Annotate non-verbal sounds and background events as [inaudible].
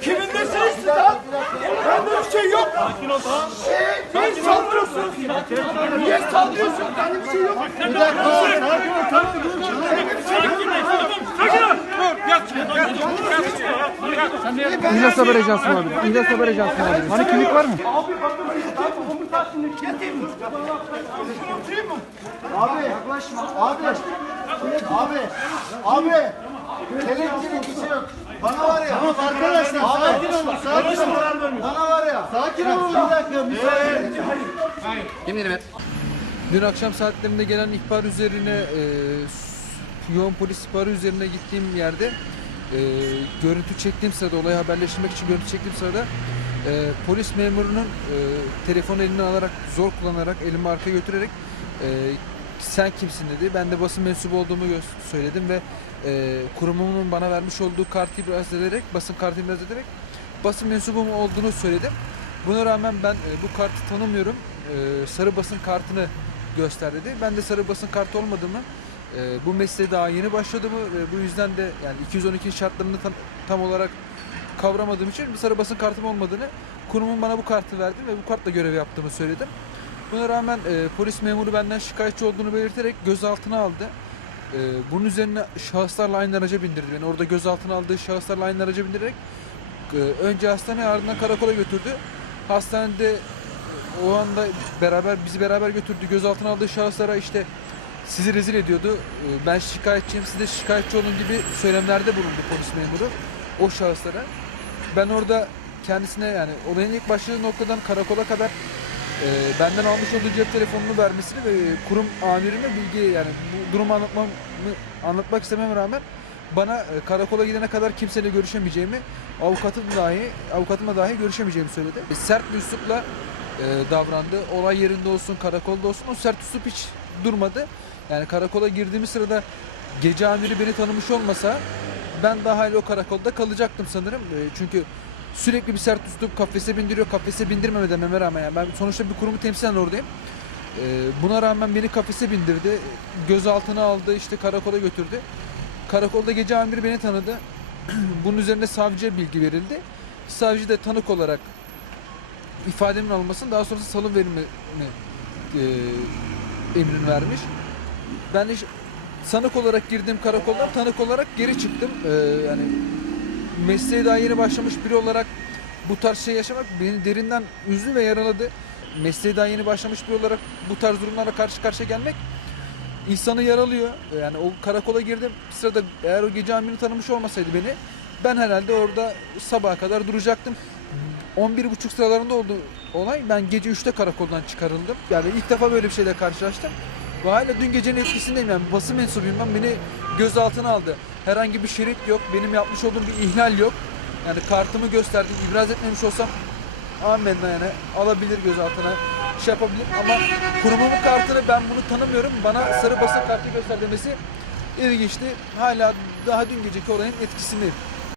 Kimindesiniz siz lan? Bende bir şey yok. Sakin ol tamam. Niye saldırıyorsunuz? Niye saldırıyorsunuz? Bende bir şey yok. Bir dakika. Sakin ol tamam. Sakin ol. Dur yat. İhlas Haber Ajansı mı abi? İhlas Haber Ajansı mı abi? Hani kimlik var mı? Abi yaklaşma. Abi. Abi. Abi. Kelepçenin bir şey yok. Bana var ya. Tamam arkadaşlar sakin olun. Sakin olun. Bana var ya. Sakin olun. Bir dakika müsaade edin. Dün akşam saatlerinde gelen ihbar üzerine e, yoğun polis ihbarı üzerine gittiğim yerde e, görüntü çektiğim sırada olayı haberleştirmek için görüntü çektiğim sırada e, polis memurunun e, telefonu eline alarak zor kullanarak elimi arkaya götürerek e, sen kimsin dedi. Ben de basın mensubu olduğumu söyledim ve e, kurumumun bana vermiş olduğu kartı ibraz ederek basın kartı ibraz ederek basın mensubum olduğunu söyledim. Buna rağmen ben e, bu kartı tanımıyorum. E, sarı basın kartını göster dedi. Ben de sarı basın kartı olmadığımı, e, bu mesleğe daha yeni başladığımı ve bu yüzden de yani 212 şartlarını tam, tam olarak kavramadığım için bir sarı basın kartım olmadığını, kurumun bana bu kartı verdi ve bu kartla görev yaptığımı söyledim. Buna rağmen e, polis memuru benden şikayetçi olduğunu belirterek gözaltına aldı. E, bunun üzerine şahıslarla aynı araca bindirdi beni. Orada gözaltına aldığı şahıslarla aynı araca bindirerek e, önce hastaneye ardından karakola götürdü. Hastanede e, o anda beraber bizi beraber götürdü. Gözaltına aldığı şahıslara işte sizi rezil ediyordu. E, Ben şikayetçiyim, siz de şikayetçi olun gibi söylemlerde bulundu polis memuru o şahıslara. Ben orada kendisine yani olayın ilk başladığı noktadan karakola kadar e, benden almış olduğu cep telefonunu vermesini ve kurum amirine bilgi yani bu durumu anlatmamı anlatmak istememe rağmen bana e, karakola gidene kadar kimseyle görüşemeyeceğimi, avukatım dahi, avukatımla dahi görüşemeyeceğimi söyledi. E, Sert bir üslupla e, davrandı. Olay yerinde olsun, karakolda olsun o sert üslup hiç durmadı. Yani karakola girdiğimiz sırada gece amiri beni tanımış olmasa ben daha hala o karakolda kalacaktım sanırım. E, çünkü sürekli bir sert üslup kafese bindiriyor. Kafese bindirmeme dememe rağmen yani ben sonuçta bir kurumu temsilen oradayım. E, buna rağmen beni kafese bindirdi. Gözaltına aldı, işte karakola götürdü. Karakolda gece amiri beni tanıdı. [clears throat] Bunun üzerine savcıya bilgi verildi. Savcı da tanık olarak ifademin alınmasını daha sonrası salı verilmemi e, emrini vermiş. Ben de sanık olarak girdiğim karakoldan tanık olarak geri çıktım. E, yani mesleğe daha yeni başlamış biri olarak bu tarz şey yaşamak beni derinden üzdü ve yaraladı. Mesleğe daha yeni başlamış biri olarak bu tarz durumlarla karşı karşıya gelmek insanı yaralıyor. Yani o karakola girdim. Sırada eğer o gece amirini tanımış olmasaydı beni ben herhalde orada sabaha kadar duracaktım. 11.30 sıralarında oldu olay. Ben gece 3'te karakoldan çıkarıldım. Yani ilk defa böyle bir şeyle karşılaştım. Ve hala dün gecenin etkisindeyim yani basın mensubuyum ben. Beni gözaltına aldı. Herhangi bir şerit yok. Benim yapmış olduğum bir ihlal yok. Yani kartımı gösterdim. İbraz etmemiş olsam amenna yani alabilir gözaltına şey yapabilir ama kurumumun kartını ben bunu tanımıyorum. Bana sarı basın kartı göster demesi ilginçti. Hala daha dün geceki olayın etkisindeyim.